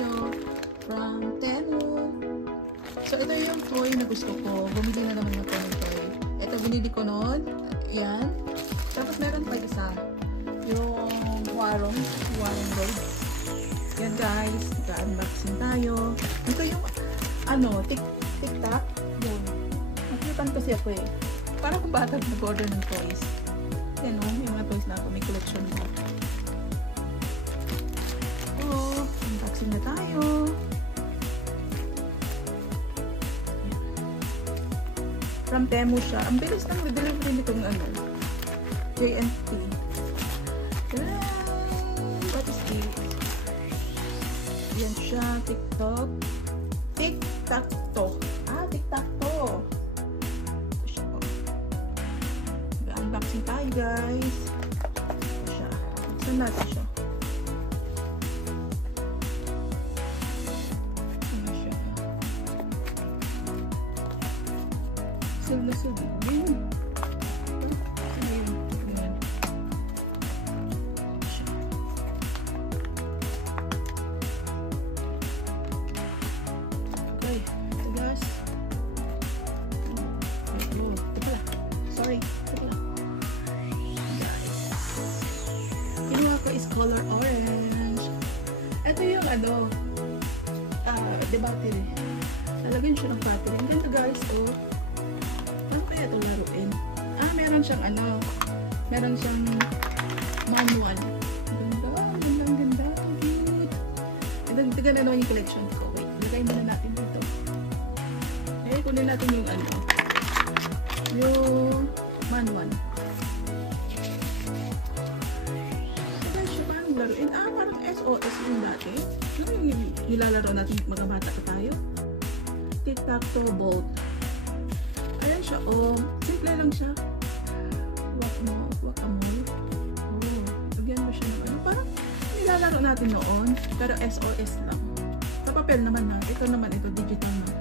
tayo from Temu. So, ito yung toy na gusto ko. Bumili na naman ako ng toy. Ito, binili ko noon. Ayan. Tapos, meron pa isa. Yung Warong Road. Yan, guys. Naka-unboxing tayo. Ito yung, tic-tac. Yun. Nakitan kasi ako eh. Parang kung bata nag-order ng toys. Yan o, yung mga toys na ako. May collection ko. Unboxing na tayo. From Temu siya. Ang bilis ng delivery nitong JNT. What is this? Yan siya. TikTok. Tic-tac-to. Tic-tac-to. Siya po. Unboxing tayo, guys. Siya. Saan natin siya? Lusog. Yun. Ayan. Okay. Tigas. Sorry. Kinuha ko is color orange. Ito yung the battery. Lalagyan siya ng battery. And then guys, itong laruin. Meron siyang meron siyang manual. Ganda. Cute. Tignan na naman yung collection ko. Wait, lagay muna natin dito. Kunin natin yung yung manual. Ito siya parang laruin. Parang SOS yung dati. Ano yung nilalaro natin mga bata pa tayo? Tic-tac-toe bolt. Ayan siya, simple lang siya. Whack-a-mole. Lagyan mo siya ng parang nilalaro natin noon, pero SOS lang. Sa papel naman ito digital na.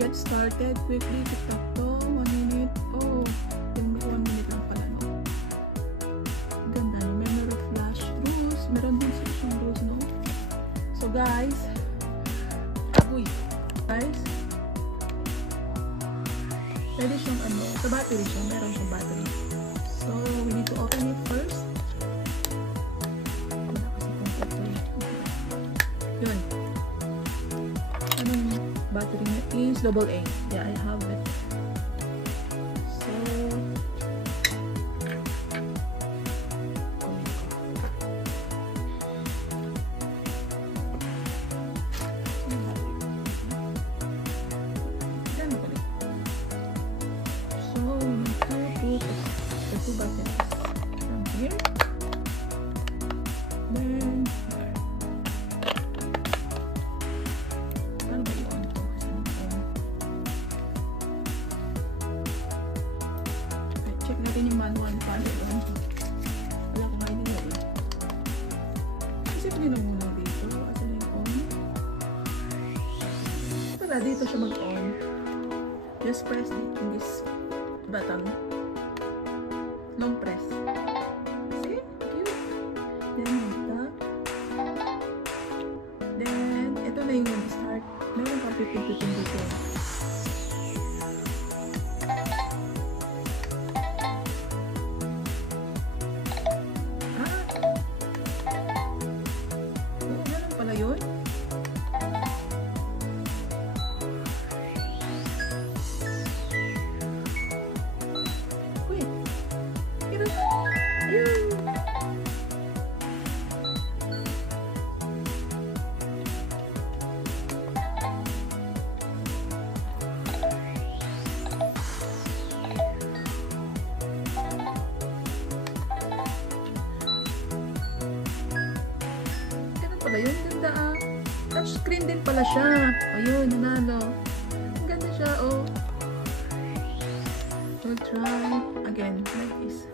Get started quickly, tic-tac-toe, 1 minute. Yung 1 minute lang pala, no? Ganda, memory flash rules. Meron din siyang rules, no? So, guys, pwede siyang sa battery siya, meron siyang battery. So, we need to open it first. Yun. Anong battery niya is AA. Yeah, I have it. So, two buttons from here, then paano ba i-on to? Check natin yung manual paano i-on. Wala ko nga idea eh. Isip nyo na muna dito. Asa na yung on? Para dito siya mag-on. Just press this button. Long press. See? Cute. Then, then, ito na yung start. Meron pang pipindutin dito. Meron pala yun? Ayun, ganda touchscreen din pala siya. Ayun, nanalo. Ang ganda siya, We'll try again, like this.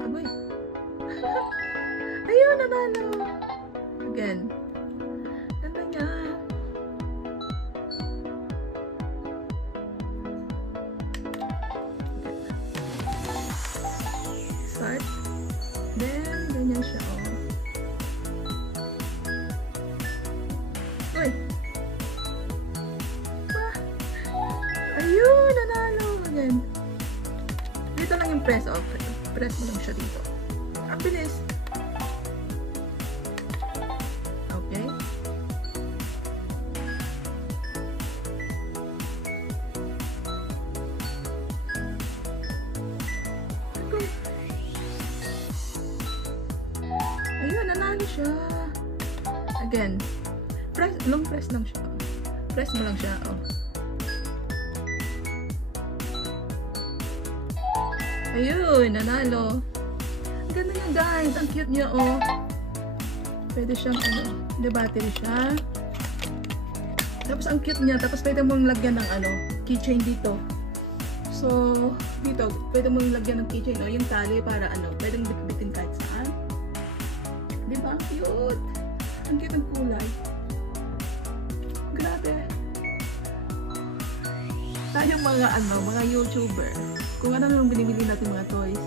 Agoy. Ayun, nanalo. Again. Ganda niya. press. Oh, press mo lang siya dito. Ang bilis. Okay. Ayun, nanalo siya. Again. Press, long press lang siya. Press mo lang siya. Oh. Ayun, nanalo. Ang ganda niya guys. Ang cute niya, oh. Pwede siyang, ano, may battery siya. Tapos ang cute niya. Tapos pwede mong lagyan ng, ano, keychain dito. So, dito, pwede mong lagyan ng keychain, oh. Yung tali para, ano, pwedeng bitbitin kahit saan. Diba? Ang cute. Ang cute ang kulay. Grabe. Tayong mga, ano, mga YouTuber. Kung ano nang binibili natin mga toys.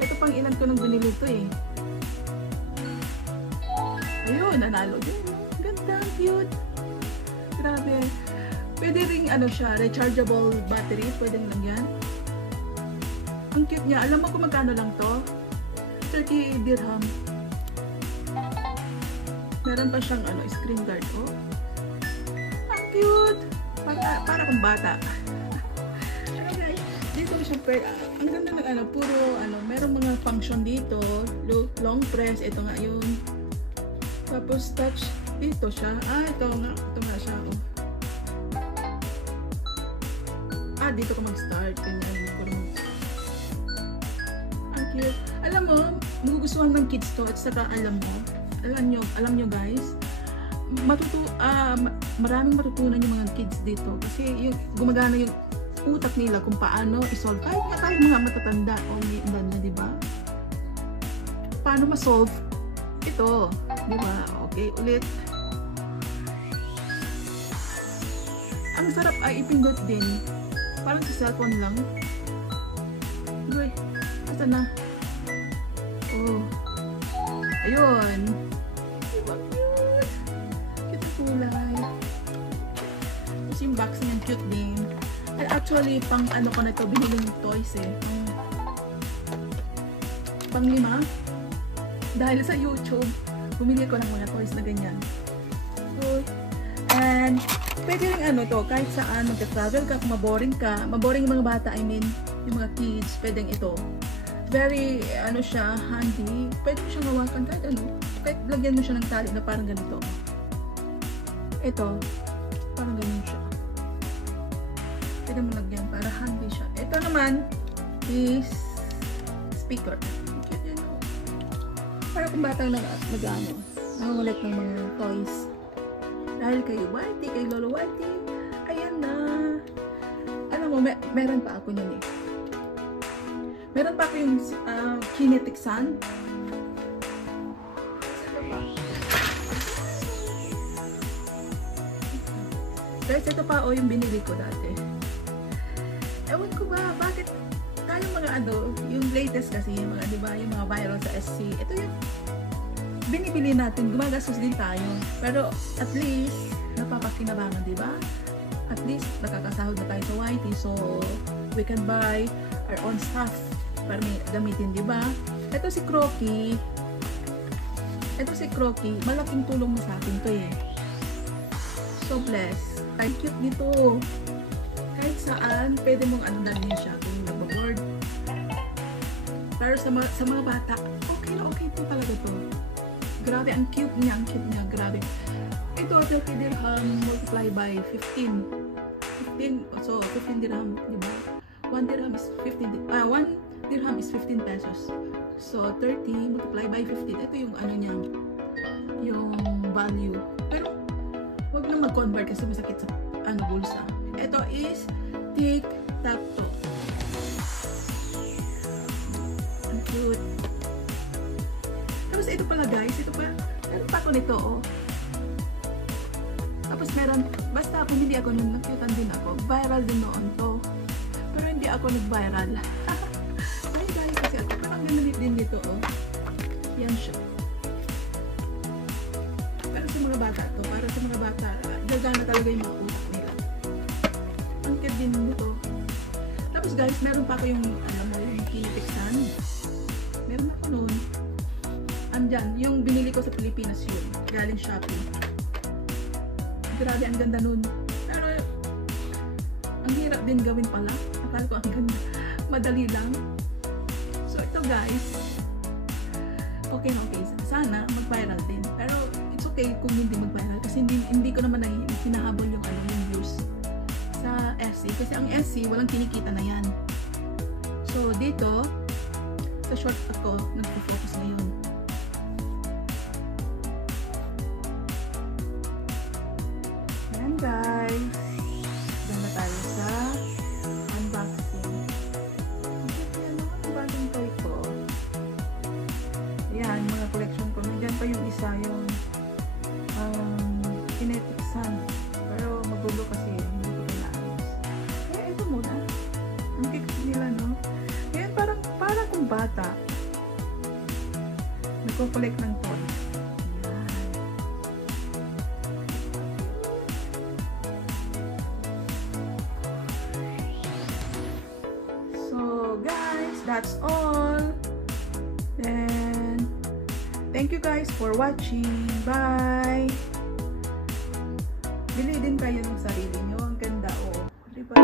Ito pang ilan ko nang binili ito eh. Ayun, nanalo din. Ganda, cute. Grabe. Pwede ring ano siya, rechargeable battery. Pwedeng lang yan. Ang cute niya. Alam mo kung magkano lang to? 30 dirham. Meron pa siyang ano, screen guard. Oh. Ang cute. Para kang bata. Dito siya, ang ganda ng ano, puro ano, merong mga function dito, long press, ito nga yun. Tapos touch, dito siya. Ito nga siya. Oh. Dito ka mag-start. Ganyan. Ang cute. Alam mo, magugustuhan ng kids to at saka alam nyo guys, maraming matutunan yung mga kids dito kasi yung gumagana yung utak nila kung paano i-solve. Kahit nga tayo mga matatanda o may edad na, diba? Paano ma-solve ito, diba? Okay, ulit. Ang sarap ay ipindot din. Parang sa cellphone lang. Uy, asa na? Oh. Ayun. Diba cute? Cute ang kulay. Kasi yung box niyan cute din. Actually, pang ano ko na ito, binili ng toys eh. Pang 5. Dahil sa YouTube, bumili ko ng mga toys na ganyan. So, and pwede rin ano to, kahit saan magka-travel ka, kung maboring yung mga bata, I mean, yung mga kids, pwedeng ito. Very, ano siya, handy. Pwede mo siyang hawakan kahit ano. Kahit lagyan mo siya ng tali na parang ganito. Ito, parang ganyan siya. Pwede mo lagyan para handy siya. Ito naman is speaker. Cute yun. Para kung batang nag-ano, nangungulit ng mga toys. Dahil kay Whitey, kay Lolo Whitey, ayan na. Alam mo, meron pa ako niyan eh. Meron pa ako yung kinetic sand. Guys, ito pa yung binili ko dati. Ewan ko ba, bakit tayong mga ano, yung latest kasi, yung mga, diba, yung mga viral sa SC, ito yung binibili natin, gumagastos din tayo. Pero at least, napapakinabangan, diba? At least, nakakasahod na tayo sa YT, so we can buy our own stuff para may gamitin, diba? Ito si Croaky. Ito si Croaky, malaking tulong na sa atin to eh. So blessed. Ay, cute nito. Kahit saan, pwede mong andan din siya kung nag-board. Pero sa mga bata, okay na okay po talaga to. Grabe, ang cute niya, grabe. Ito, 30 dirham multiply by 15. 15, so 15 dirham, diba? 1 dirham is 15, 1 dirham is 15 pesos. So, 30 multiply by 15. Ito yung ano niya, yung value. Pero, wag na mag-convert kasi masakit sa ano, bulsa. Ito is tic-tac-toe. Ang cute. Tapos ito pala guys, ito pa, meron pa ako nito oh. Tapos meron, basta bumili ako nung nakyutan din ako. Viral din noon to. Pero hindi ako nag-viral. Ay guys, kasi ako parang ganalit din dito oh. Yan siya. Pero sa mga bata to, para sa mga bata, gagana talaga yung mga utak nila. Ang cute din nito. Tapos guys, meron pa ako yung, ano mo, yung meron ako nun. Andyan, yung binili ko sa Pilipinas yun. Galing Shopee. Grabe, ang ganda nun. Pero, ang hirap din gawin pala. Akala ko ang ganda. Madali lang. So, ito guys. Okay na okay. Sana mag-viral din. Pero, it's okay kung hindi mag-viral. Kasi hindi ko naman hinahabol yung views sa Etsy. Kasi ang Etsy, walang kinikita na yan. So, dito, sa shortcut ko, nagpo-focus na yun. Ayan guys. Ganda tayo sa unboxing. Ayan ang bagong toy ko. Ayan, mga collection ko. Nandiyan pa yung isa, yung kinetic sun. Pero magulo kasi hindi ko pinaayos. Kaya ito muna. Ang cute nila, no? Ayan, parang kung bata. Nagko-collect ng toy. That's all. Then, thank you guys for watching. Bye! Bili din kayo ng sarili nyo. Ang ganda, oh. Diba?